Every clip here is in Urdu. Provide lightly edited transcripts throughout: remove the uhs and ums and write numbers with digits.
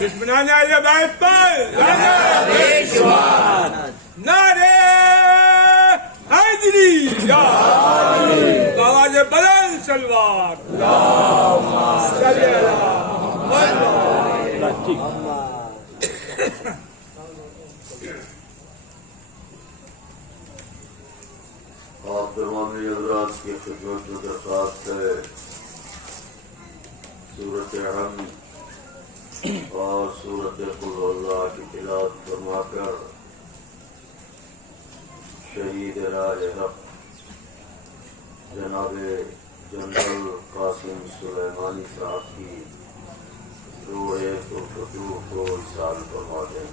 دشمنان علی بیت پر نعرے حیدری آواز بلند سلوات صلی اللہ آپ تمام حضرات کی خدمت میں درخواست ہے سورت حمد اور سورت قل اللہ کی تلاوت فرما کر شہید راہ حق جناب جنرل قاسم سلیمانی صاحب کی روح فتوح کو ارسال فرما دیں.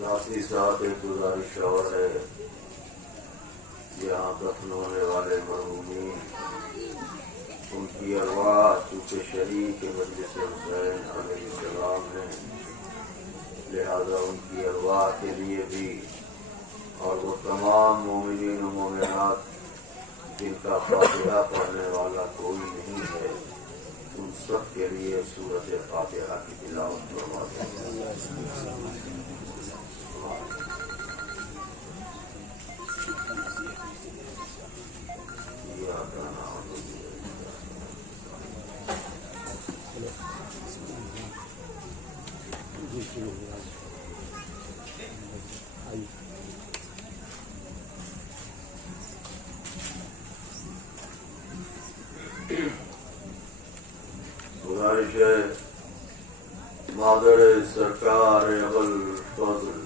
راسی صاحب ایک گزارش اور ہے، یہاں دفن ہونے والے مرحومین ان کی ارواح چونکہ شریک مجلس حسین علیہ السلام ہیں، لہذا ان کی ارواح کے لیے بھی اور وہ تمام مومنین و مومنات جن کا فاتحہ پڑھنے والا کوئی نہیں ہے ان سب کے لیے سورت فاتحہ کی تلاوت فرما دیں. گزارش ہے مادر سرکار ابل فضل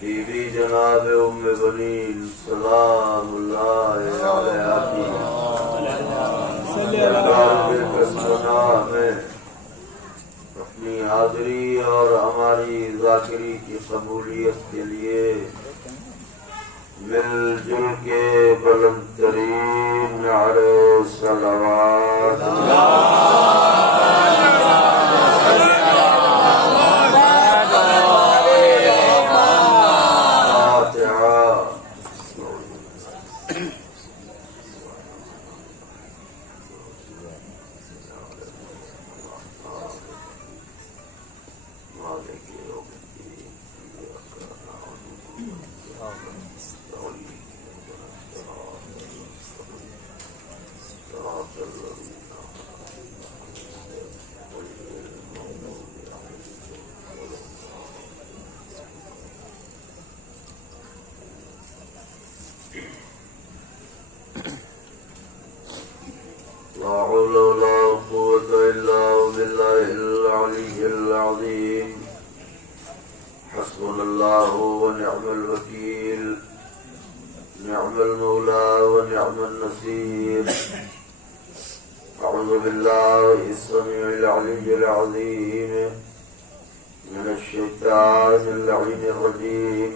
بی بی جناب ام بنین سلام اللہ علیہا کی میں اپنی حاضری اور ہماری ذاکری کی قبولیت کے لیے مل جل کے بلند ترین نعرے صلوات لا حول ولا قوة إلا بالله العلي العظيم. حسبنا الله ونعم الوكيل، نعم المولى ونعم النصير. أعوذ بالله السميع العلي العظيم من الشيطان اللعين الرجيم.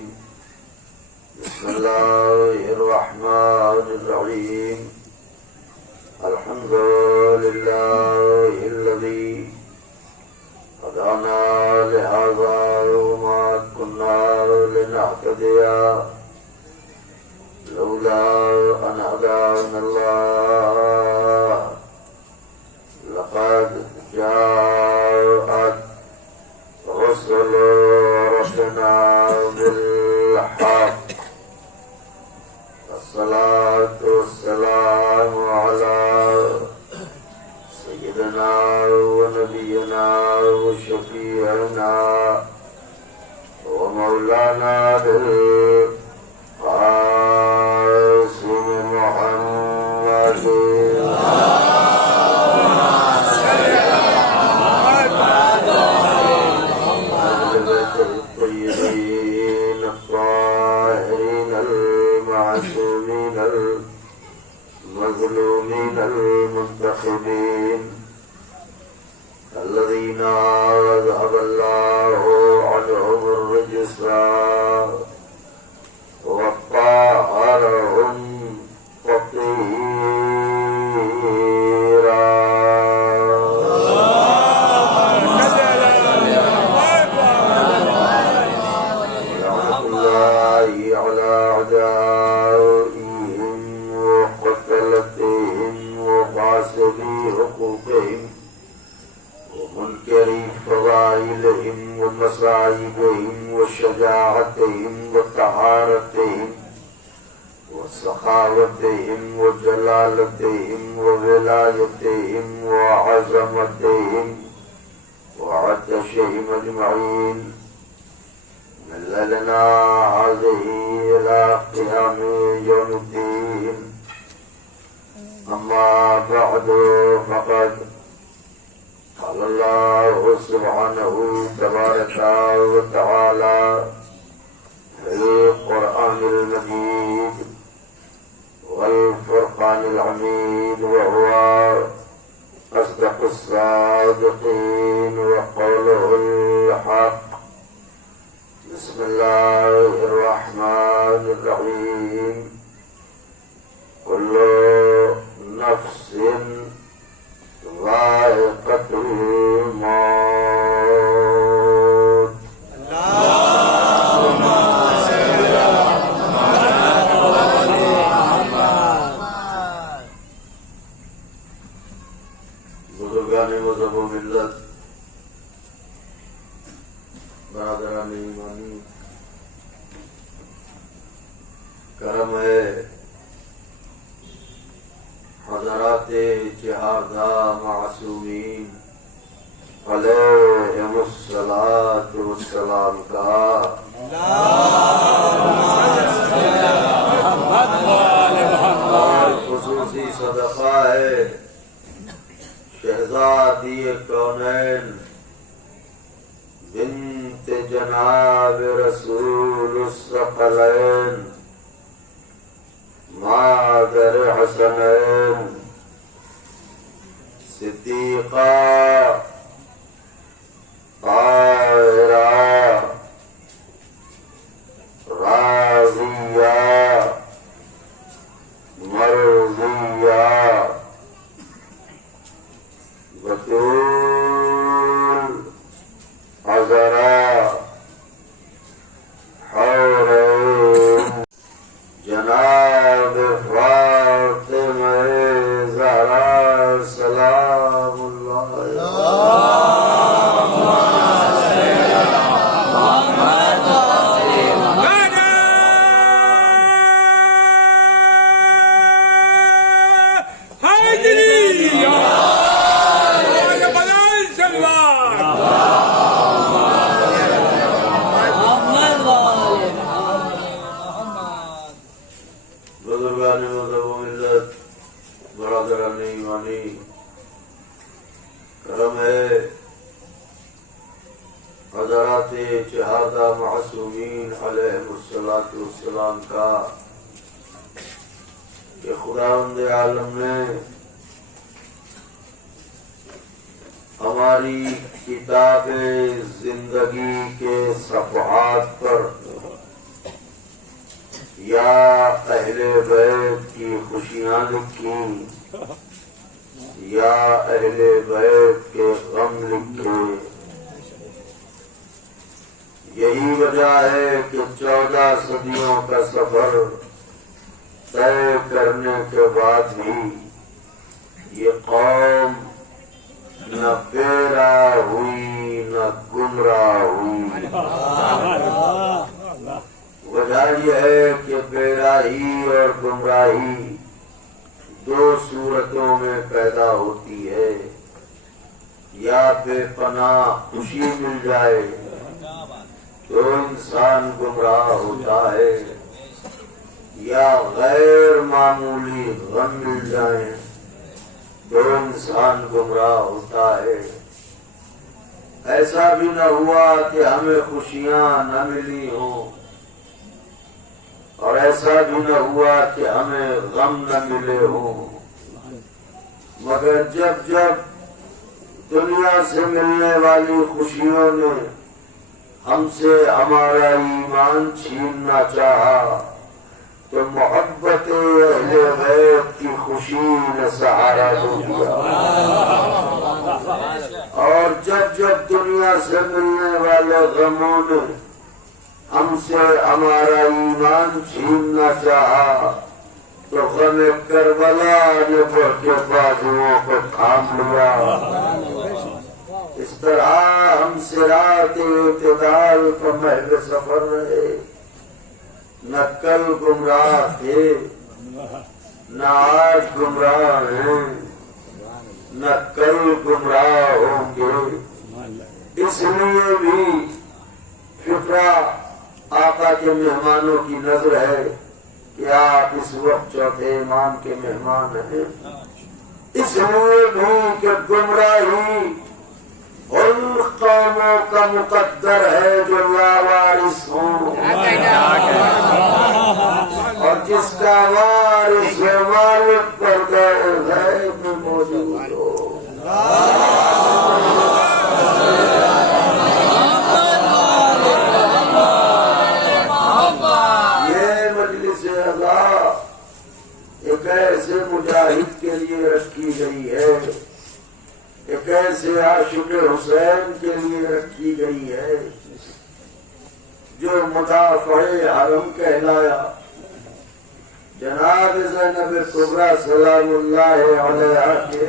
بسم الله الرحمن الرحيم. الحمد لله الذي هدانا لهذا وما كنا لنهتدي لولا أن هدانا الله. لقد جاءت رسل ربنا بالحق. الصلاة والسلام من المنتخبين الذين أذهب الله عنهم الرجس وطهرهم تطهيرا. لعنة الله على أعدائهم وقتلتهم وفاسدي حقوقهم ومنكري فضائلهم ومصائبهم وشجاعتهم وطهارتهم وسخاوتهم وجلالتهم وولايتهم وعظمتهم وعطشهم أجمعين من ليلنا هذه إلى قيام يوم الدين. أما بعد فقد قال الله سبحانه تبارك وتعالى في القرآن المجيد والفرقان الحميد وهو أصدق الصادقين وقوله الحق. بسم الله الرحمن الرحيم. كل نفس ذائقة الموت. بزرگان مذہب و ملت، برادران ایمانی، کرم ہے حضرات چہاردہ معصومین علیہم الصلاۃ والسلام کا خصوصی صدقہ ہے شہزادی کونین بنت جناب رسول الثقلین مادر حسنین صدیقہ طاہرہ راضیہ مرضیہ بطول عذرا حورین جناب فاطمہ زہرا سلام اللہ بزرگان مذہب و ملت، برادران ایمانی، کرم ہے حضرات چہاردہ معصومین علیہم الصلاۃ والسلام کا کہ خداوند عالم نے ہماری کتاب زندگی کے صفحات پر یا اہل بیت کی خوشیاں لکھی یا اہل بیت کے غم لکھے. یہی وجہ ہے کہ 14 صدیوں کا سفر طے کرنے کے بعد بھی یہ قوم نہ پیرا ہوئی نہ گمراہ ہوئی. وجہ یہ ہے کہ پیراہی اور گمراہی دو صورتوں میں پیدا ہوتی ہے. یا بے پناہ خوشی مل جائے تو انسان گمراہ ہوتا ہے، یا غیر معمولی غم مل جائیں تو انسان گمراہ ہوتا ہے. ایسا بھی نہ ہوا کہ ہمیں خوشیاں نہ ملی ہوں اور ایسا بھی نہ ہوا کہ ہمیں غم نہ ملے ہوں. مگر جب جب دنیا سے ملنے والی خوشیوں نے ہم سے ہمارا ایمان چھیننا چاہا تو محبت اہل بیت کی خوشی نے سہارا دے دیا، اور جب جب دنیا سے ملنے والے غموں نے ہم سے ہمارا ایمان چھیننا چاہا تو غم کربلا نے بڑھ کے بازوؤں کو تھام لیا۔ اس طرح ہم صراط اعتدال کا محو سفر رہے، نہ کل گمراہ تھے نہ آج گمراہ ہیں، نہ کل گمراہ ہوں گے۔ اس لیے بھی فکرہ آقا کے مہمانوں کی نظر ہے کہ آپ اس وقت چوتھے امام کے مہمان ہیں، اس لیے بھی کہ گمراہی ان قوموں کا مقدر ہے جو لاوارث ہوں، اور جس کا وارث مالک پر غیب میں موجود ہو۔ یہ مجلس عزا ایک ایسے مجاہد کے لیے رکھی گئی ہے، ایک ایسے عاشق حسین کے لیے رکھی گئی ہے جو مدافع حرم کہلایا۔ جناب زینب کبریٰ سلام اللہ علیہا کے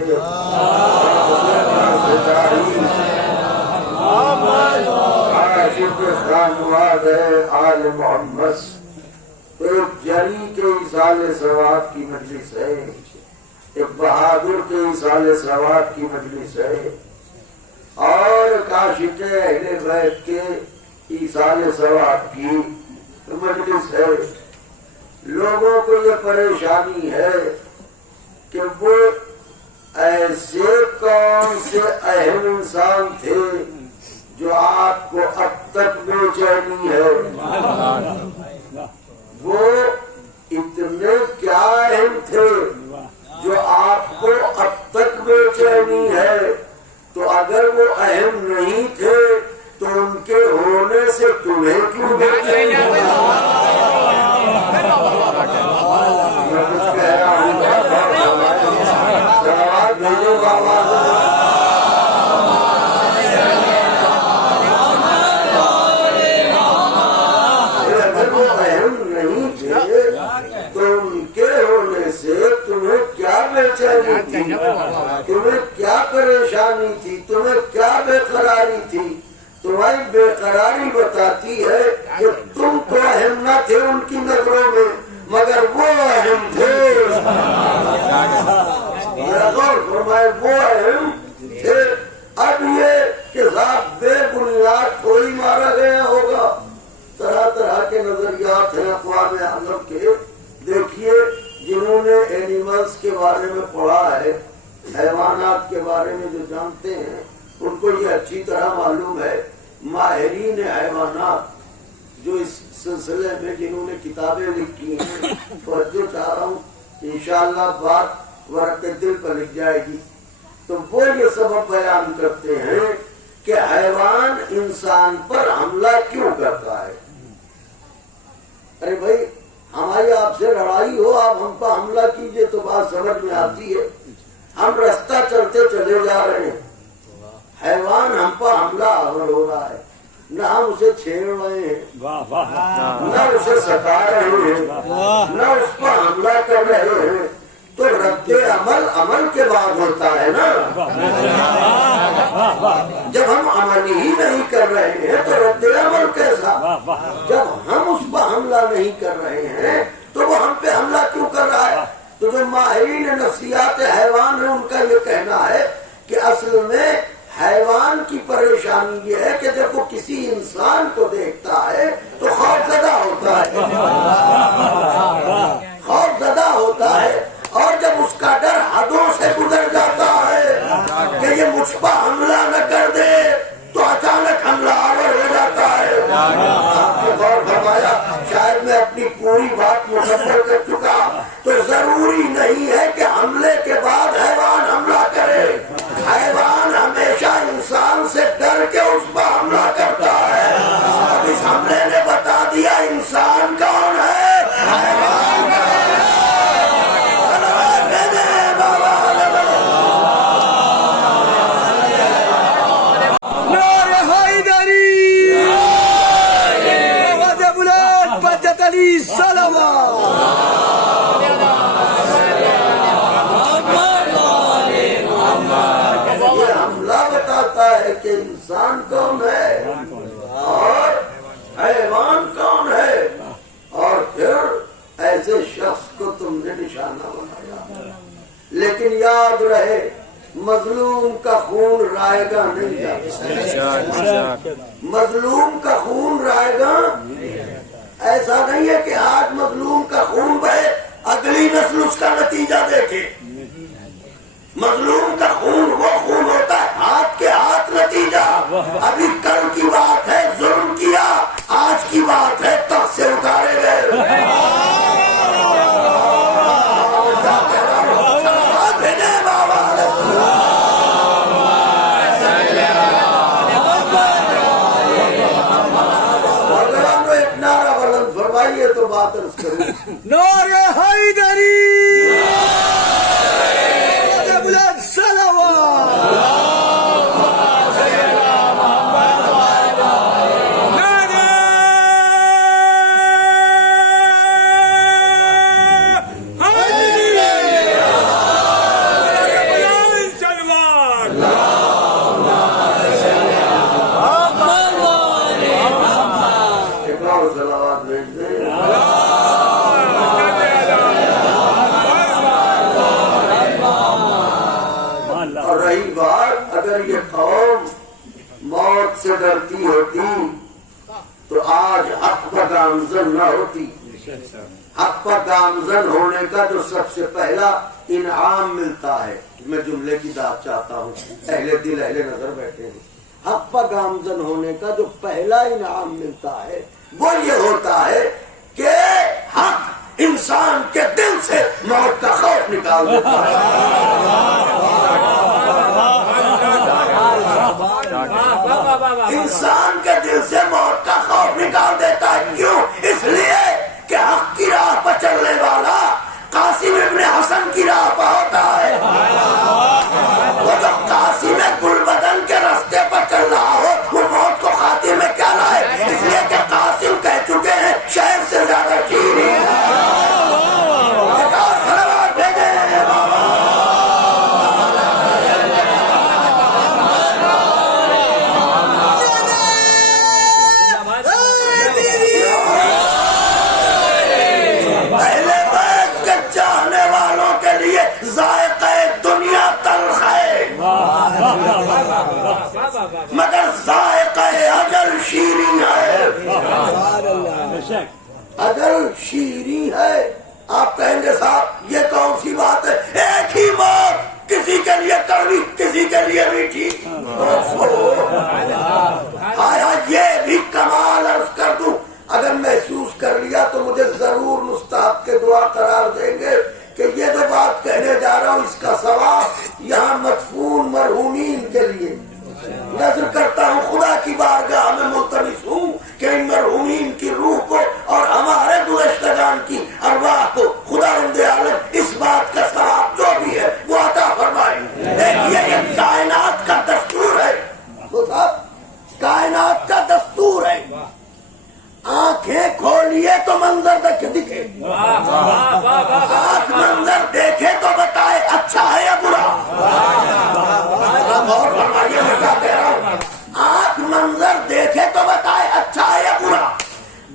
عاشق خانواد آل محمد، تو ایک جری کے ایصال ثواب کی مجلس ہے، ایک بہادر کے ایصال ثواب کی مجلس ہے، اور ایک عاشق اہل بیت کے ایصال ثواب کی مجلس ہے۔ لوگوں کو یہ پریشانی ہے کہ وہ ایسے کون سے اہم انسان تھے جو آپ کو اب تک بے چینی ہے، وہ اتنے کیا اہم تھے جو آپ کو اب تک بے چینی ہے؟ تو اگر وہ اہم نہیں تھے تو ان کے ہونے سے تمہیں کیوں بے چینی ہے؟ میں کچھ کہہ رہا ہوں، جواب بھیجو بابا۔ اگر وہ اہم نہیں تھے تو ان کے ہونے سے تمہیں کیا بے چینی تھی، تمہیں کیا پریشانی تھی، تمہیں کیا بے قراری تھی؟ تمہاری بے قراری بتاتی ہے کہ تم تو اہم نہ تھے ان کی نظروں میں مگر وہ اہم تھے۔ غور فرمائے، وہ اہم تھے۔ اب یہ کہ صاحب بے بنیاد کوئی مارا گیا ہوگا، طرح طرح کے نظریات ہیں اقوام عالم کے۔ دیکھیے، جنہوں نے اینیملز کے بارے میں پڑھا ہے، حیوانات کے بارے میں جو جانتے ہیں، ان کو یہ اچھی طرح معلوم ہے۔ ماہرین حیوانات جو اس سلسلے میں جنہوں نے کتابیں لکھی ہیں، توجہ چاہ رہا ہوں، انشاءاللہ بات ورق دل پر لکھ جائے گی، تو وہ یہ سبب بیان کرتے ہیں کہ حیوان انسان پر حملہ کیوں کرتا ہے۔ ارے بھائی، ہماری آپ سے لڑائی ہو، آپ ہم پر حملہ کیجئے تو بات سمجھ میں آتی ہے۔ ہم رستہ چلتے چلے جا رہے ہیں، حیوان ہم پر حملہ آور ہو رہا ہے، نہ ہم اسے چھیڑ رہے ہیں، نہ اسے ستا رہے ہیں، نہ اس پر حملہ کر رہے ہیں، تو رد عمل کے بعد ہوتا ہے نا۔ جب ہم عمل ہی نہیں کر رہے ہیں تو رد عمل کیسا؟ جب ہم اس پر حملہ نہیں کر رہے ہیں تو وہ ہم پہ حملہ کیوں کر رہا ہے؟ تو جو ماہرین نفسیات حیوان ہیں، ان کا یہ کہنا ہے کہ اصل میں حیوان کی پریشانی یہ ہے کہ جب وہ کسی انسان کو دیکھتا ہے تو خوف زدہ ہوتا ہے، خوف زدہ ہوتا ہے، اور جب اس کا ڈر حدوں سے گزر جاتا ہے کہ یہ مجھ پر حملہ نہ کر دے تو اچانک حملہ آور ہو جاتا ہے۔ آپ نے غور فرمایا، شاید میں اپنی پوری بات مکمل کر چکا، تو ضروری نہیں ہے کہ حملے کے بعد حیوان حملہ انسان کون ہے اور حیوان کون ہے، اور پھر ایسے شخص کو تم نے نشانہ بنایا. لیکن یاد رہے مظلوم کا خون رائے گا نہیں جاتا. مظلوم کا خون رائے گا. ایسا نہیں ہے کہ آج مظلوم کا خون بہے اگلی نسل اس کا نتیجہ دیکھے. مظلوم کا خون وہ خون ہوتا ہے ہاتھ کے ہاتھ نتیجہ. ابھی کل کی بات ہے ظلم کیا، آج کی بات ہے تخت سے اتارے گئے. تو بات عرض کروں. نعرہ حیدری بلند صلوات. یہ قوم موت سے ڈرتی ہوتی تو آج حق پر گامزن نہ ہوتی. حق پر گامزن ہونے کا جو سب سے پہلا انعام ملتا ہے، میں جملے کی داد چاہتا ہوں، اہل دل اہل نظر بیٹھے ہیں. حق پر گامزن ہونے کا جو پہلا انعام ملتا ہے وہ یہ ہوتا ہے کہ حق انسان کے دل سے موت کا خوف نکال دیتا ہے. انسان کے دل سے موت کا خوف نکال دیتا ہے. کیوں؟ اس لیے کہ حق کی راہ پر چلنے والا قاسم ابن حسن کی راہ پر ہوتا ہے. وہ جو قاسم گلبدن کے راستے پر چل رہا ہو وہ موت کو خاطر میں کیا لائے، اس لیے کہ قاسم کہہ چکے ہیں شہر سے زیادہ شیریں ہے. مگر ذائقہ اجل شیریں ہے. اجل شیریں ہے. آپ کہیں گے صاحب یہ کون سی بات ہے، ایک ہی موت، کسی کے لیے کڑوی کسی کے لیے میٹھی. آیا یہ بھی کمال عرض کر دوں، اگر محسوس کر لیا تو مجھے ضرور مستحب کے دعا قرار دیں گے کہ یہ جو بات کہنے جا رہا ہوں اس کا ثواب یہاں مدفون مرحومین کے لیے نظر کرتا ہوں. خدا کی بارگاہ میں ملتمس ہوں کہ ان مرحومین کی روح کو اور ہمارے گزشتگان کی ارواح کو خداوند عالم اس بات کا ثواب جو بھی ہے وہ عطا فرمائے. یہ کائنات کا دستور ہے. کائنات کا دستور ہے. آنکھیں کھولیے تو منظر دکھے، آنکھ منظر دیکھے تو بتائے اچھا ہے یا برا. آنکھ منظر دیکھے تو بتائے اچھا ہے یا برا.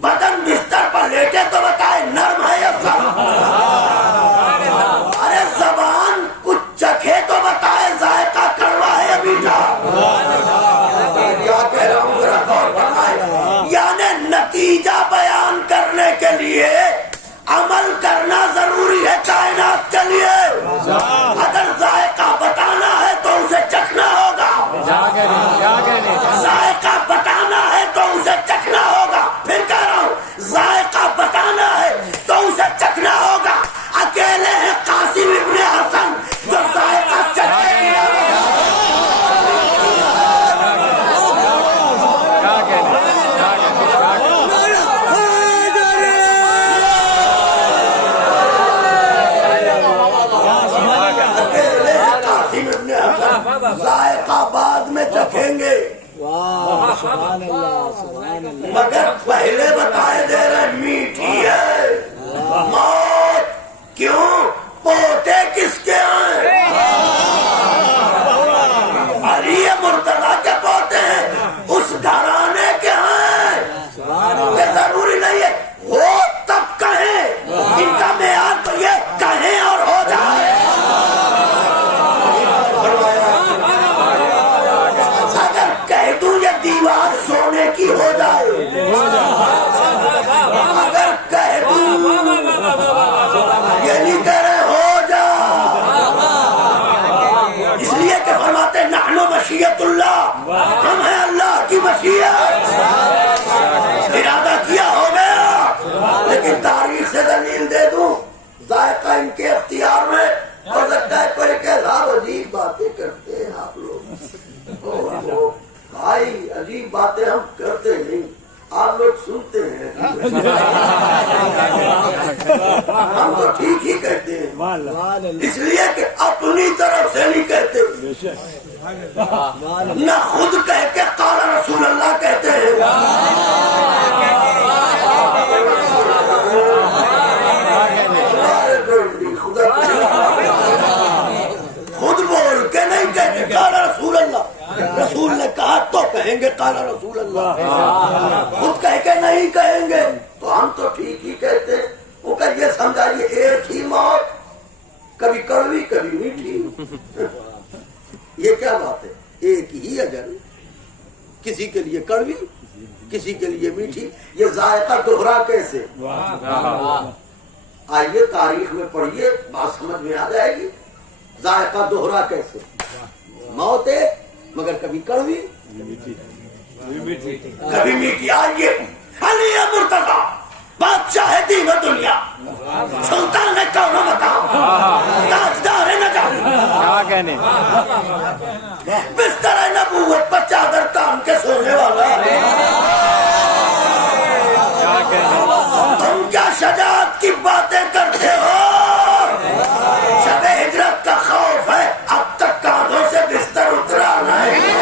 بدن بستر پر لیٹے تو بتائے نرم ہے یا سخت. ارے زبان کچھ چکھے تو بتائے ذائقہ کڑوا ہے یا میٹھا. کیا کہہ رہا ہوں ذرا غور فرمائے. یعنی نتیجہ بیان کرنے کے لیے عمل کرنا ضروری ہے کائنات کے لیے. اگر ذائقہ بتانا ہے تو اسے چکھنا ہوگا. ذائقہ بتانا ہے تو اسے چکھنا ہوگا. پھر کہہ رہا ہوں ذائقہ بتانا ہے تو اسے چکھنا ہوگا. اکیلے ہیں قاسم ابن حسن جو ذائقہ چکھے. ذائقہ بعد میں چکھیں گے مگر پہلے بتائے دے رہے میٹھی ہے موت. کیوں؟ پوتے کس کے ہیں؟ علی مرتضیٰ کے پوتے ہیں. اس لیے کہ فرماتے ہیں نحن مشیت اللہ، ہم ہیں اللہ کی مشیت. ارادہ کیا ہو گیا، لیکن تاریخ سے دلیل دے دوں، ذائقہ ان کے اختیار میں. ہو سکتا ہے کوئی کہ صاحب عجیب باتیں کرتے ہیں آپ لوگ. بھائی عجیب باتیں ہم کرتے نہیں، آپ لوگ سنتے ہیں. ہم تو ٹھیک ہی کہتے ہیں، اس لیے کہ اپنی طرف سے نہیں کہتے، نہ خود کہہ کے قال رسول اللہ کہتے ہیں. خود بول کے نہیں کہتے قال رسول اللہ، رسول نے کہا تو کہیں گے قال رسول اللہ، خود کہہ کے نہیں کہیں گے. تو ہم تو ٹھیک ہی کہتے. وہ کہ یہ سمجھائیے ایک ہی موت، کبھی کڑوی کبھی میٹھی. یہ کیا بات ہے؟ ایک ہی اجل، کسی کے لیے کڑوی کسی کے لیے میٹھی. یہ ذائقہ دوہرا کیسے؟ آئیے تاریخ میں پڑھیے، بات سمجھ میں آ جائے گی. ذائقہ دوہرا کیسے؟ موت ایک مگر کبھی کڑوی کبھی میٹھی. آئیے علی مرتضی بادشاہ دین و دنیا، سلطان کون و مقام، تاجدار نجات، بستر نبوت پر چادر تان کے سونے والا. تم کیا شجاعت کی باتیں کرتے ہو؟ شب ہجرت کا خوف ہے، اب تک کاندھوں سے بستر اترا نہیں.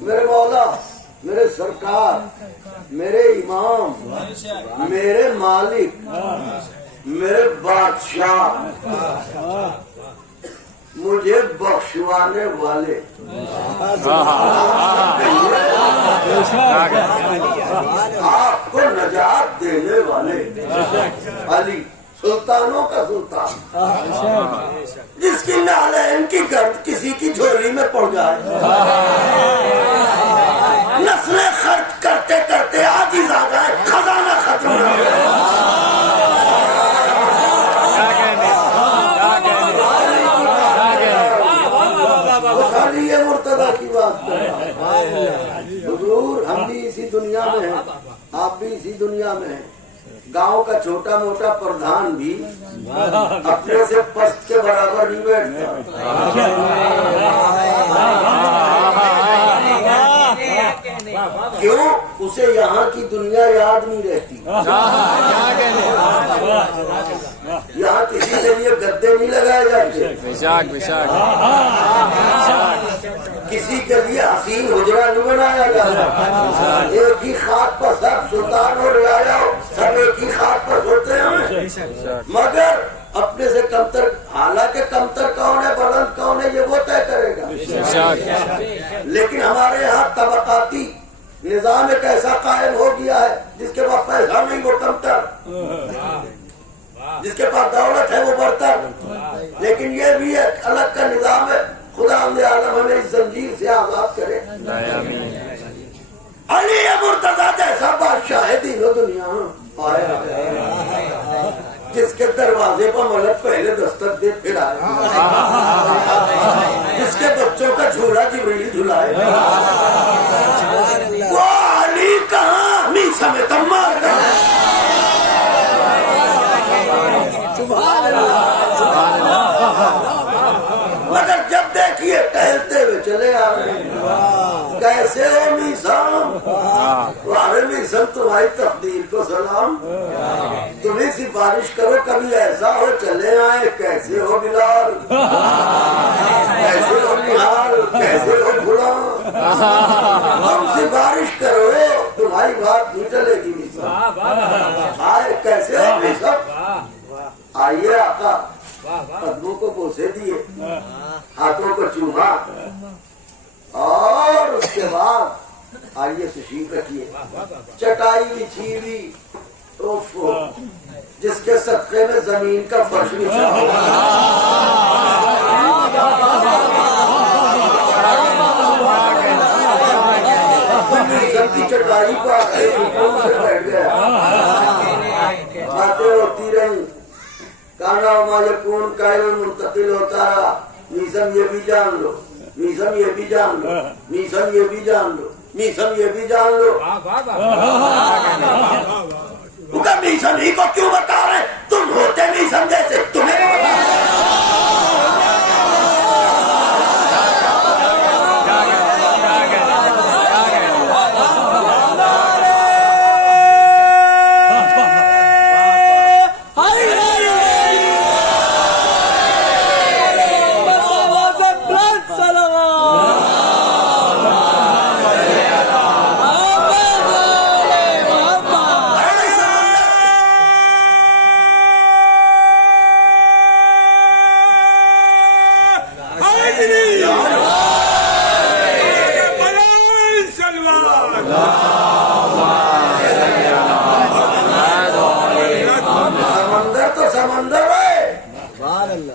میرے مولا، میرے سرکار، میرے امام، میرے مالک، میرے بادشاہ، مجھے بخشوانے والے، آپ کو نجات دینے والے، علی سلطانوں کا سلطان، جس کی نالین کی گرد کسی کی جھولی میں پڑ جائے، نسلیں خرچ کرتے کرتے عاجز آ جائے، خزانہ ختم ہو جائے. یہ مرتضیٰ کی بات کر رہا ہے. حضور ہم بھی اسی دنیا میں ہیں، آپ بھی اسی دنیا میں ہیں. گاؤں کا چھوٹا موٹا پردھان بھی اپنے سے پست کے برابر نہیں بیٹھتا. کیوں؟ اسے یہاں کی دنیا یاد نہیں رہتی. یہاں کسی کے لیے گدے نہیں لگائے جاتے، کسی کے لیے حسین حجرہ نہیں بنایا جاتا. ایک ہی خاک پر سب سلطان اور رعایا سب ایک ہی خاک پر سوتے ہیں، مگر اپنے سے کمتر، حالانکہ کمتر کون ہے بلند کون ہے یہ وہ طے کرے گا. لیکن ہمارے یہاں طبقاتی نظام ایک ایسا قائم ہو گیا ہے، جس کے پاس پیسہ نہیں وہ کمتر، جس کے پاس دولت ہے وہ برتر. لیکن یہ بھی ایک الگ کا نظام ہے. خدا عالم ہمیں اس زنجیر سے آزاد کرے. علی مرتضیٰ جیسا بادشاہ دین و دنیا آیا، جس کے دروازے پر ملک پہلے دستک دے پھر آئے، جس کے بچوں کا جھولا جبریل جھلائے. وہ علی کہاں میسا میں تمار کہاں. مگر جب دیکھیے ٹہلتے ہوئے چلے آ رہے ہیں. کیسے ہو میسام؟ تمہارے میسم تمہاری تقدیر کو سلام. تمہیں سفارش کرو کبھی ایسا ہو چلے آئے. کیسے ہو بلال؟ کیسے ہو نہال؟ کیسے ہو غلام؟ تم سفارش کرو، تمہاری بات نہیں چلے گی میسم. آئے کیسے ہو میسم؟ آئیے آقا. قدموں کو بوسے دیے، ہاتھوں کو چوما، اور اس کے بعد آئیے تشریف رکھیے. چٹائی بچھی ہوئی اوفو، جس کے صدقے میں زمین کا فرش بچھا ہو کی چٹائی پر سے بیٹھ گیا، باتیں ہوتی رہی، کانا ما یکون قائل منتقل ہوتا رہا، میزم یہ بھی جان لو، میزم یہ بھی جان لو، میزم یہ بھی جان لو، میزم یہ بھی جان لو۔ کیونکہ میزم ہی کو کیوں بتا رہے؟ تم ہوتے میزم جیسے، تمہیں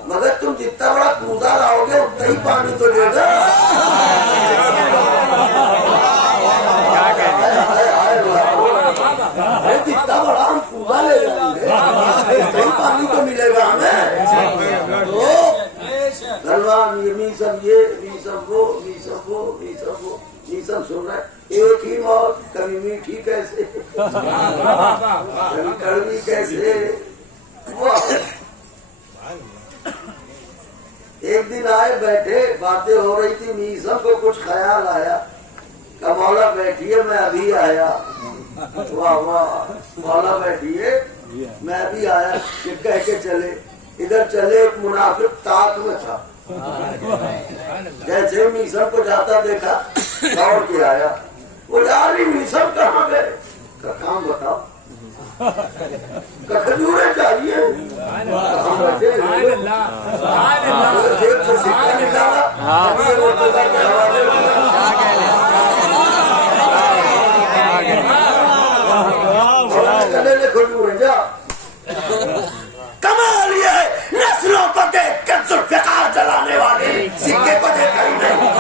مگر تم جتنا بڑا کوزا لاؤ گے اتنا ہی پانی تو دے گا۔ جتنا بڑا ہم کوزا لے جائیں گے اتنا ہی پانی تو ملے گا ہمیں۔ سلمان یہ میسم یہ میسم وہ میسم وہ میسم وہ میسم سن رہا ہے، ایک ہی موت، کبھی میٹھی کیسے کبھی کڑوی کیسے۔ ایک دن آئے بیٹھے باتیں ہو رہی تھی، میسم کو کچھ خیال آیا کہ مولا بیٹھیے میں ابھی آیا۔ واہ واہ، مولا بیٹھیے میں ابھی آیا، کہ کہہ کے چلے۔ ادھر چلے ایک منافق تاک میں تھا، جیسے میسم کو جاتا دیکھا دوڑ کے آیا، وہ یار میسم کہاں گئے؟ کا کام بتاؤ، کھجورے چاہیے، جیب سے سکہ نکالا، کھجورے جا۔ کمال یہ ہے نسلوں کو دیکھ کر ذوالفقار جلانے والے سکے کو دیکھا ہی نہیں۔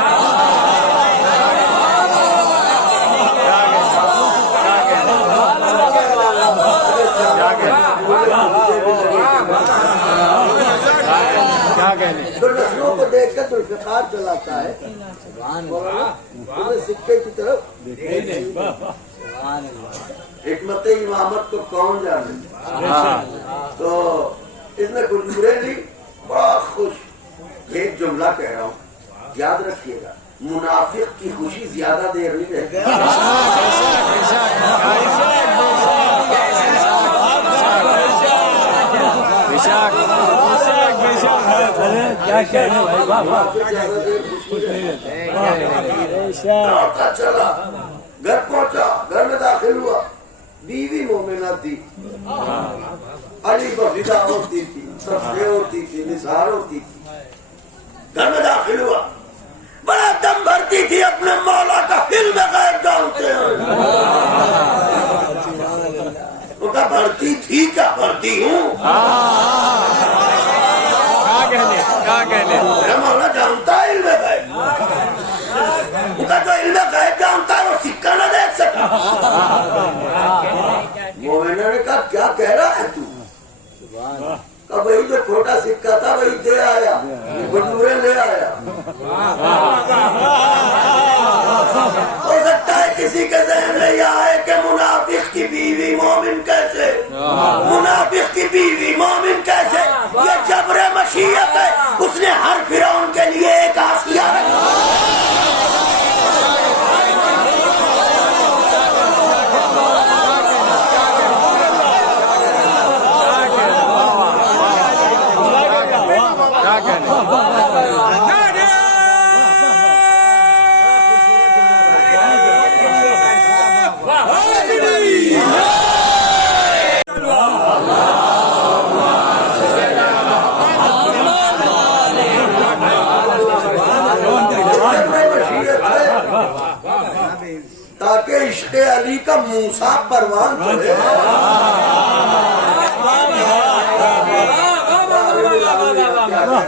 جو نسلوں کو دیکھ کر ذوالفقار جلاتا ہے سکے کی طرف۔ حکمت امامت کو کون جانے؟ تو اس نے کھجورے لی، بڑا خوش۔ ایک جملہ کہہ رہا ہوں، یاد رکھیے گا، منافق کی خوشی زیادہ دیر نہیں رہتی۔ چلا گھر پہنچا، گھر میں داخل ہوا، بیوی مومنہ تھی، علی بفیدہ ہوتی تھی، صفحے ہوتی تھی، نثار ہوتی تھی۔ گھر میں داخل ہوا، بڑا دم بھرتی تھی اپنے مولا کا علم غیب جانتے ہیں۔ وہ کہا بھرتی تھی کیا بھرتی ہوں؟ میرا مولا جانتا ہے علم غیب، وہ کہا جو علم غیب جانتا ہے وہ سکہ نہ دیکھ سکا۔ مومنہ نے کہا کیا کہہ رہا ہے تو؟ کہ وہی جو چھوٹا سکہ تھا وہی دے آیا، کھجورے لے آیا۔ ہو سکتا ہے کسی کے ذہن میں یہ آئے کہ منافق کی بیوی مومن کیسے، منافق کی بیوی مومن کیسے؟ یہ جبر مشیت ہے، اس نے ہر فرعون کے لیے ایک آسیہ رکھا۔ تاکہ عشق علی کا موسیٰ پروان چلے۔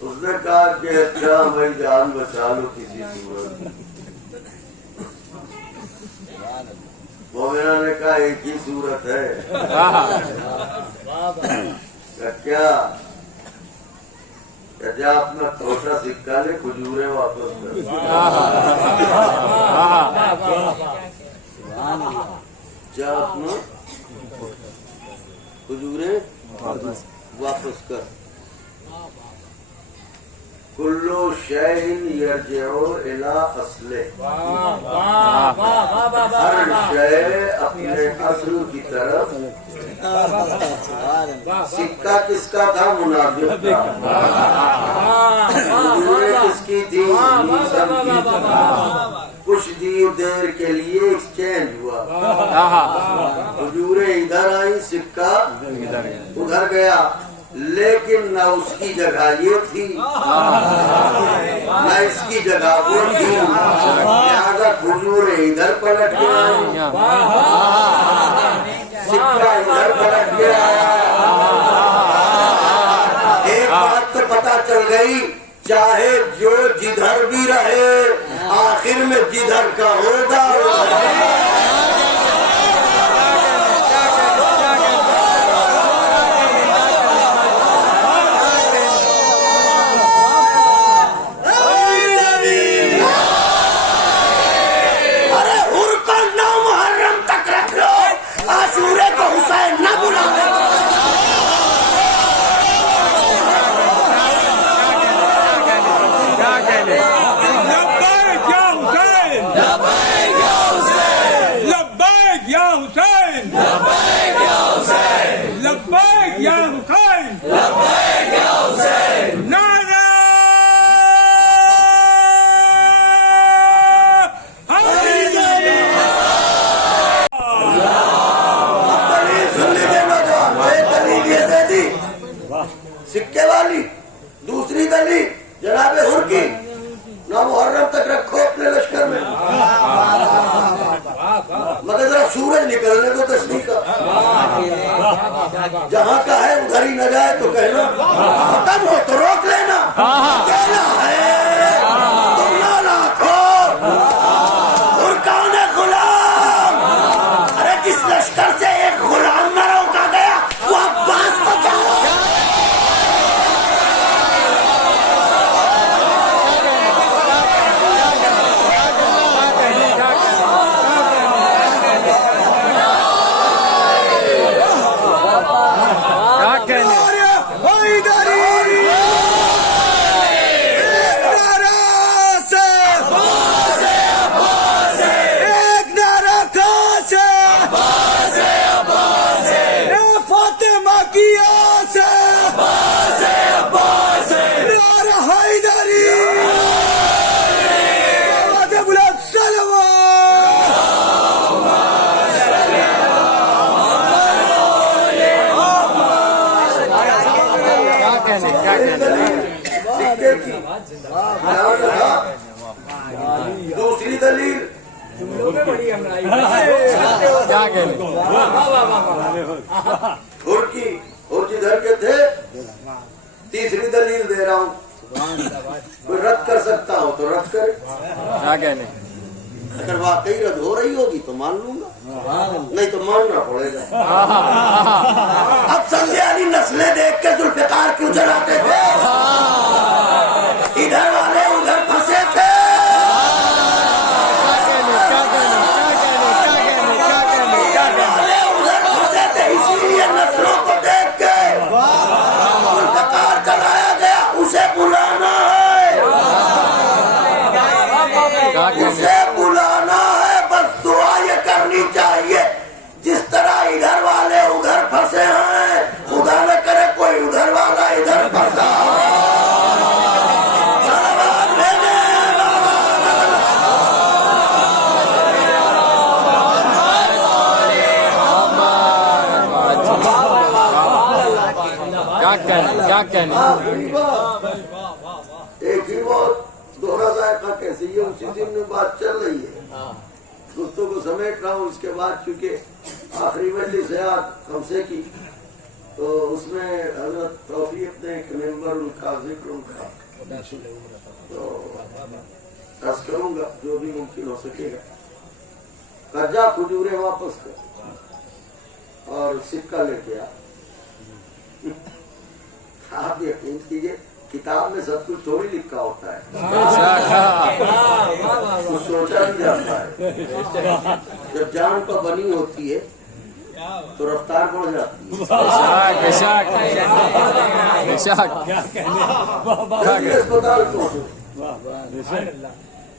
اس نے کہا کہ اچھا بھائی جان بچا لو کسی صورت. مومنہ نے کہا ایک ہی صورت ہے. کیا کہتے اپنا چھوٹا سکہ لے کھجورے واپس کر. کیا اپنا کھجورے واپس کر. کلو شیء یرجع الی اصلہ. ہر شے اپنے اصل کی طرف. سکہ کس کا تھا؟ منافق کا. کھجوریں کس کی تھی؟ موسم کی تھی. کچھ دیر کے لیے ایکسچینج ہوا. کھجوریں ادھر آئی، سکہ ادھر گیا، لیکن نہ اس کی جگہ یہ تھی نہ اس کی جگہ وہ تھی. لہذا کھجوریں ادھر پلٹ گیا، سکہ ادھر پلٹ گیا. ایک بات تو پتا چل گئی، چاہے جو جدھر بھی رہے آخر میں جدھر کا ہوگا. سکے والی دوسری دلیل جناب حر کی، نہ محرم تک رکھو اپنے لشکر میں، مگر ذرا سورج نکلنے کو تشریح کا. جہاں کا ہے ادھر ہی نہ جائے تو کہنا، ختم ہو تو روک لینا. کہنا ہے تم نہ لاکھو حرکان غلام. ارے جس لشکر سے ایک غلام نہ روکا گیا وہ عباس کو کیا دوسری دلیل اور جدھر کے تھے. تیسری دلیل دے رہا ہوں، کوئی رد کر سکتا ہو تو رد کرے. اگر واقعی رد ہو رہی ہوگی تو مان لوں گا، نہیں تو ماننا پڑے گا. اب سمجھے علی نسلیں دیکھ کے ذوالفقار کیوں چلاتے تھے؟ ادھر والے ادھر پھنسے تھے. اسی لیے نسلوں کو دیکھ کے ذوالفقار چلایا گیا. اسے بلانا ہے، اسے بلانا ہے. بس دعا یہ کرنی چاہیے جس طرح ادھر والے ادھر پھنسے ہیں، خدا نہ کرے کوئی ادھر والا ادھر پھنسا. ایک ہی بات دوہرا ذائقہ کیسے، یہ اسی دن میں بات چل رہی ہے، دوستوں کو سمیٹ رہا ہوں. اس کے بعد چونکہ آخری مجلس ہے آج خمسے کی، تو اس میں حضرت توفیق نے ایک ممبر ان کا ذکر ان کا تو عرض کروں گا جو بھی ممکن ہو سکے گا. قرضہ کھجورے واپس کر اور سکہ لے کے آپ یقین کیجیے کتاب میں سب کچھ تھوڑی لکھا ہوتا ہے، کچھ سوچا بھی جاتا ہے. جب جان پر بنی ہوتی ہے تو رفتار بڑھ جاتی ہے. اسپتال پہنچو،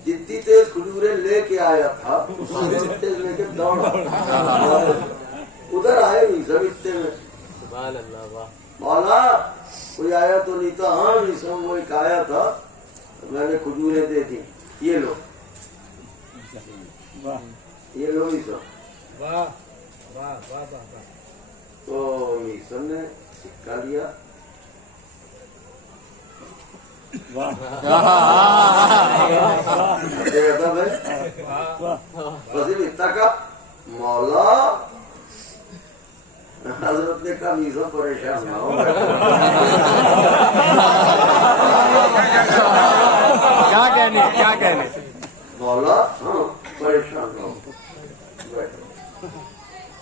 جتنی تیز کھجورے لے کے آیا تھا تیز لے کے دوڑا، ادھر آئے نہیں سب اتنے میں مولا کوئی آیا تو نہیں تھا. ہاں سب وہ ایک آیا تھا، میں نے کھجورے دے دی، یہ لو یہ لو ہی سب. تو میسن نے سکہ لیا، وزیر اتنا کا مولا حضرت نے کہا میزوں پریشان نہ ہو. کیا کہنے مولا ہاں پریشان نہ ہو.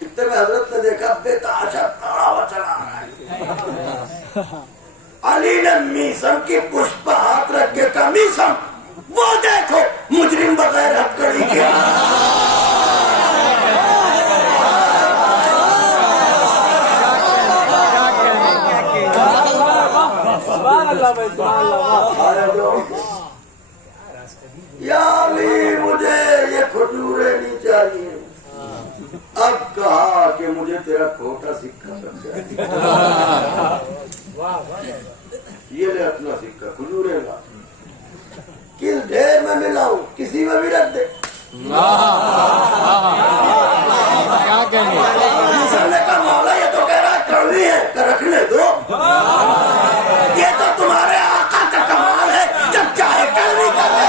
اتنے میں حضرت نے دیکھا بے تحاشا تاڑا ہوا چلا رہا ہے. علی نے میسم کی پشت پر ہاتھ رکھ کے کہا میسم وہ دیکھو مجرم بغیر ہتھکڑی کے یا علی مجھے یہ کھجورے نہیں چاہیے. اب کہا کہ مجھے تیرا کھوٹا سکہ سب چاہیے. یہ لے اپنا سکہ کھجورے کا، کس ڈھیر میں ملاؤں کسی میں بھی رکھ دے. کیا کہنے نے کہا مولا یہ تو کہہ رہا ہے کڑوی ہے کہ رکھنے دو. یہ تو تمہارے آقا کا کمال ہے، جب چاہے کڑوی کر دے.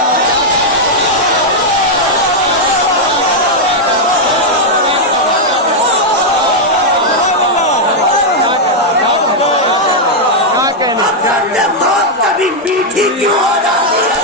موت کبھی میٹھی کیوں ہو جاتی ہے؟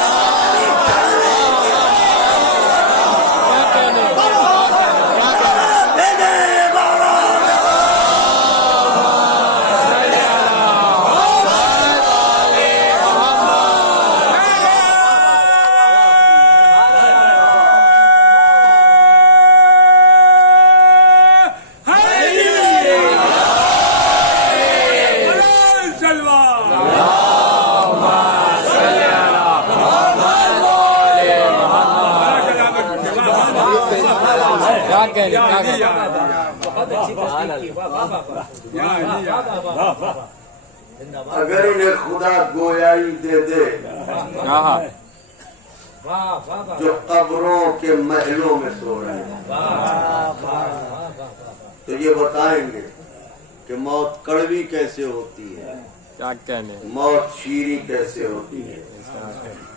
اگر انہیں خدا گویائی دے دے جو قبروں کے محلوں میں سو رہے ہیں تو یہ بتائیں گے کہ موت کڑوی کیسے ہوتی ہے، کیا کہنے موت شیریں کیسے ہوتی ہے.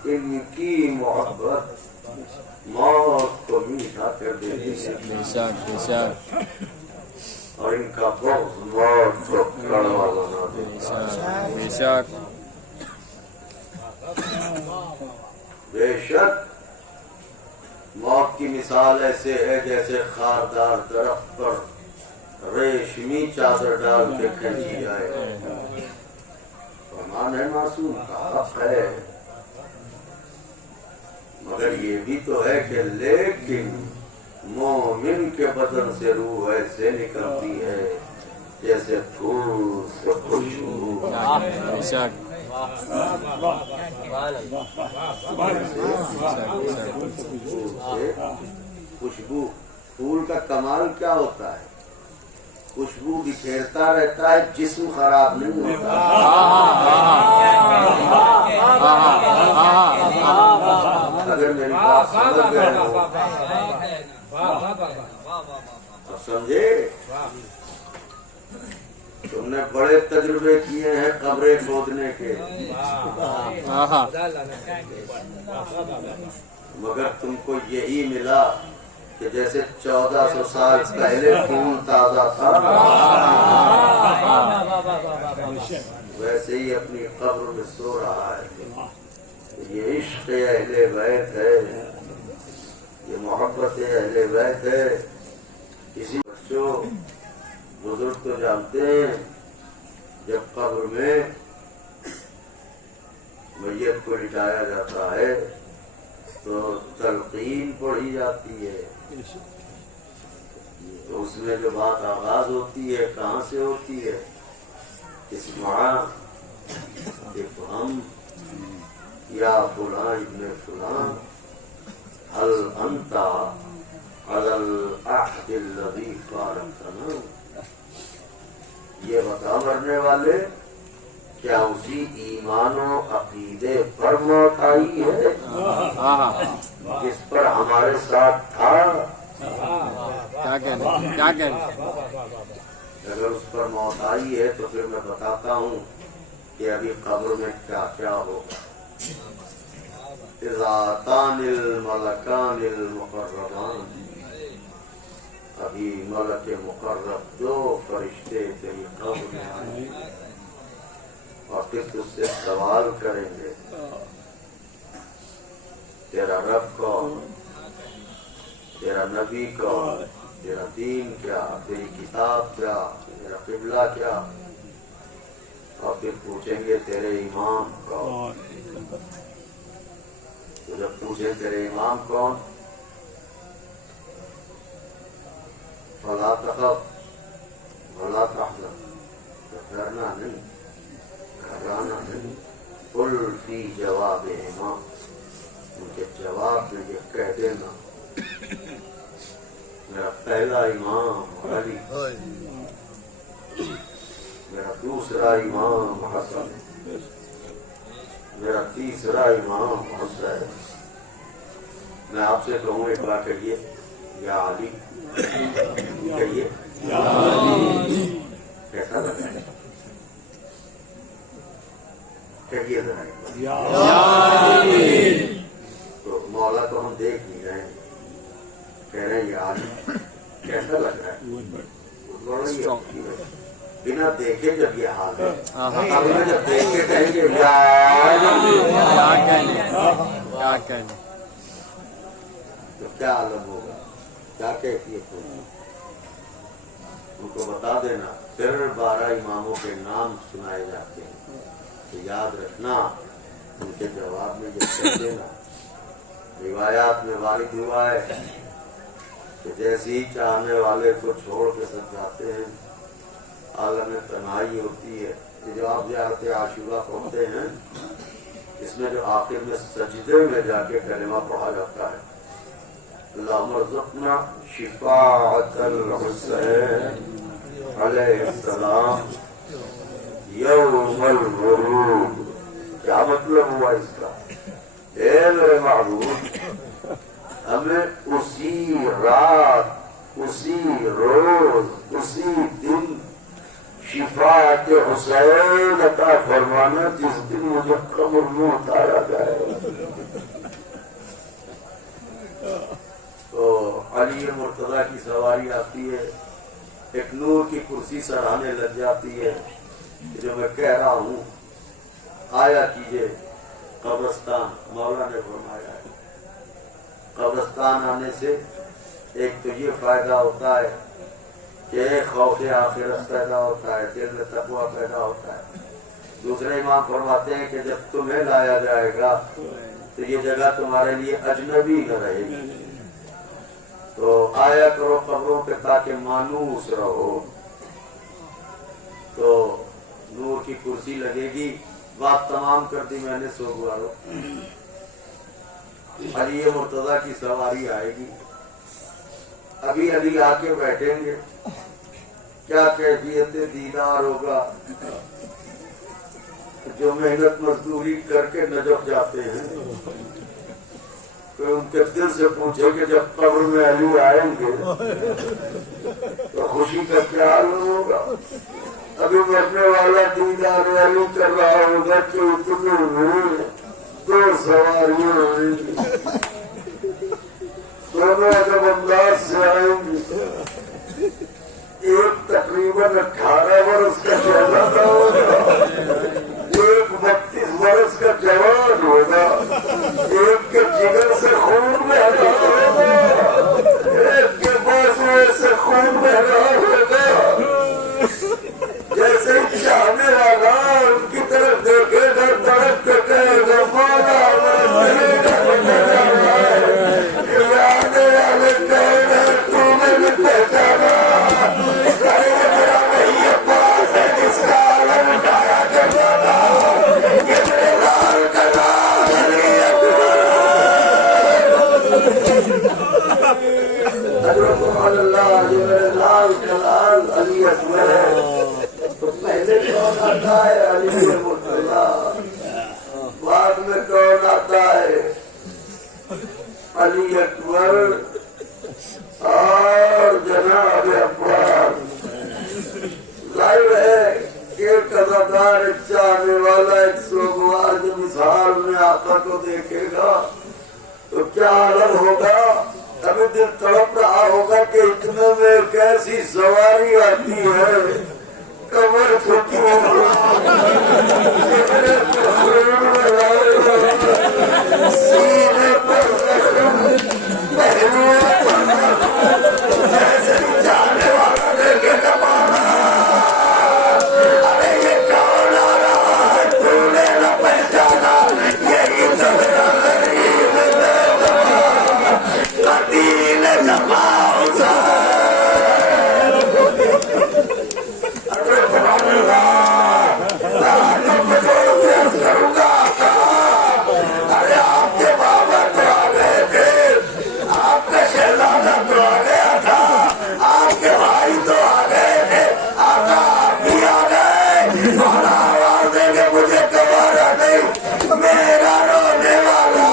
ان کی محبت موت کو میٹھا کر دیتی ہے اور ان کا بغض موت کو کڑوا بنا دیتا ہے. بے شک موت کی مثال ایسے ہے جیسے خاردار درخت پر ریشمی چادر ڈال کے کھینچی جائے. فرمان ہے معصوم کا حق ہے، مگر یہ بھی تو ہے کہ لیکن مومن کے بدن سے روح ایسے نکلتی ہے جیسے پھول سے خوشبو. خوشبو پھول کا کمال کیا ہوتا ہے؟ خوشبو بکھیرتا رہتا ہے، جسم خراب نہیں ہوتا. اگر میری بات سمجھ گئے ہو سمجھے. تم نے بڑے تجربے کیے ہیں قبریں کھودنے کے، مگر تم کو یہی ملا کہ جیسے 1400 سال پہلے خون تازہ تھا ویسے ہی اپنی قبر میں سو رہا ہے. یہ عشق اہل بیت ہے, یہ محبت اہل بیت ہے. کسی بچوں بزرگ تو جانتے ہیں جب قبر میں میت کو لٹایا جاتا ہے تو تلقین پڑھی جاتی ہے. تو اس میں جو بات آغاز ہوتی ہے کہاں سے ہوتی ہے؟ اسمع افہم یا فلاں ابن فلاں هل انت على العهد الذي فارقتنا. یہ بتا مرنے والے کیا اسی ایمان و عقیدے پر موت آئی ہے جس پر ہمارے ساتھ تھا؟ کیا کہنے کیا کہنے. اگر اس پر موت آئی ہے تو پھر میں بتاتا ہوں کہ ابھی قبر میں کیا کیا ہوگا. اذا اتان الملکان المقربان, ابھی ملک مقرب 2 فرشتے تیری قبر میں آئیں گے اور پھر تجھ سے سوال کریں گے تیرا رب کون, تیرا نبی کون, تیرا دین کیا, تیری کتاب کیا, تیرا قبلہ کیا, اور پھر پوچھیں گے تیرے امام کون. تو جب پوچھیں تیرے امام کون, فلا تخف ولا تحزن, تو ڈرنا نہیں گھبرانا نہیں. قل فی جواب امام, ان کے جواب میں یہ کہہ دینا میرا پہلا امام علی, میرا دوسرا امام حسن, میرا تیسرا امام حسین. میں آپ سے کہوں ایک بار کہیے یا علی, کہیے کیسا لگا ہے, کہیے ذرا. تو مولا کو ہم دیکھ نہیں رہے ہیں, کہہ رہے ہیں یا علی, کیسا لگ رہا ہے. بنا دیکھے جب یہ حال ہے, اب جب دیکھ کے کہیں گے یا کیا کہنے تو کیا عالم ہوگا, کیا کیفیت ہوگی. ان کو بتا دینا. پھر 12 اماموں کے نام سنائے جاتے ہیں تو یاد رکھنا, ان کے جواب میں یہ کہہ دینا. روایات میں وارد ہوا ہے کہ جیسے ہی چاہنے والے کو چھوڑ کے سب جاتے ہیں عالم تنہائی ہوتی ہے. یہ جو آپ زیارت عاشورہ پڑھتے ہیں اس میں جو آخر میں سجدے میں جا کے کلمہ پڑھا جاتا ہے اللہم ارزقنا شفاعت الحسین علیہ السلام یوم الغروب. کیا مطلب ہوا اس کا؟ اے میرے معبود, ہمیں اسی رات, اسی روز, اسی دن شفاعت حسین عطا فرمانا جس دن مجھے قبر میں اتارا جائے. تو علی مرتضیٰ کی سواری آتی ہے, ایک نور کی کرسی سراہنے لگ جاتی ہے. جو میں کہہ رہا ہوں آیا کیجئے قبرستان. مولا نے فرمایا ہے قبرستان آنے سے ایک تو یہ فائدہ ہوتا ہے کہ خوف آخرت پیدا ہوتا ہے, دل میں تقویٰ پیدا ہوتا ہے. دوسرے امام فرماتے ہیں کہ جب تمہیں لایا جائے گا تو یہ جگہ تمہارے لیے اجنبی نہ رہے گی. تو آیا کرو قبروں پہ تاکہ مانوس رہو. تو نور کی کرسی لگے گی, بات تمام کر دی میں نے, سو گزارو. علی مرتضیٰ کی سواری آئے گی, ابھی علی آ کے بیٹھیں گے, کیا کیفیت دیدار ہوگا. جو محنت مزدوری کر کے نجف جاتے ہیں تو ان کے دل سے پوچھے کہ جب قبر میں علی آئیں گے تو خوشی کا کیا حال ہوگا. ابھی مرنے والا دیدار علی کر رہا ہوگا کہ اتنے 2 سواریاں ہوئیں گی, دونوں جب انداز سے آئیں گے، ایک تقریباً 18 برس کا شہزادہ ہوگا، ایک 32 برس کا جوان ہوگا، ایک کے جگر سے خون بہتا ہوگا، ایک کے بازوئے سے خون بہتا ہوگا۔ جیسے ہی چاہنے والا ان کی طرف دیکھے گا تڑپ کے کہے گا مولا آنے والے کہنا تو نے بھی پہچانا، ارے میرا وہی عباس ہے جس کا عالم اٹھایا کے بولا یہ میرے لال کا لال علی اکبر، حضرت اللہ یہ میرے لال کا لال علی اکبر ہے۔ تو پہلے کون آتا ہے؟ علی مرتضیٰ، بعد میں کون آتا ہے؟ علی اکبر اور جناب عباس۔ ظاہر ہے کہ ایک اداکار، ایک چاہنے والا، ایک سوگوار جو مثال میں آقا کو دیکھے گا تو کیا عالم ہوگا؟ ابھی دل تڑپ رہا ہوگا کہ اتنے میں ایک ایسی سواری آتی ہے کمر چھوٹی سینے پر جیسے جانے والا دیکھے کمانا، ارے یہ کون آ رہا ہے تو نے نہ پہچانا، یہی تو میرا غریب قتیل جماؤ میرا رونے والا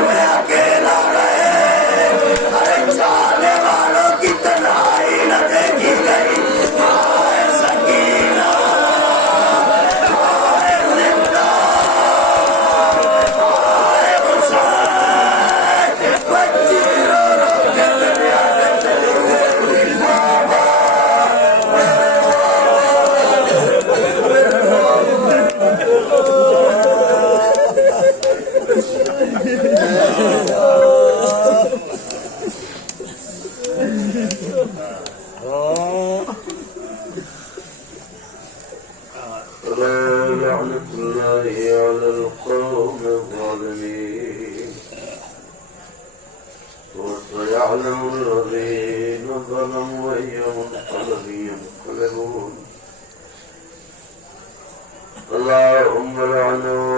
میں اکیلا رہے، ارے جانے والوں کی تنہائی نہ دیکھی گئی، آئے سکینہ آئے زندہ آئے حسین، بچی رو رو کے دنیا میں چلی گئی، بابا لعنة الله على القوم الظالمين وسيعلم الذين ظلموا أي منقلب ينقلبون اللهم لعنهم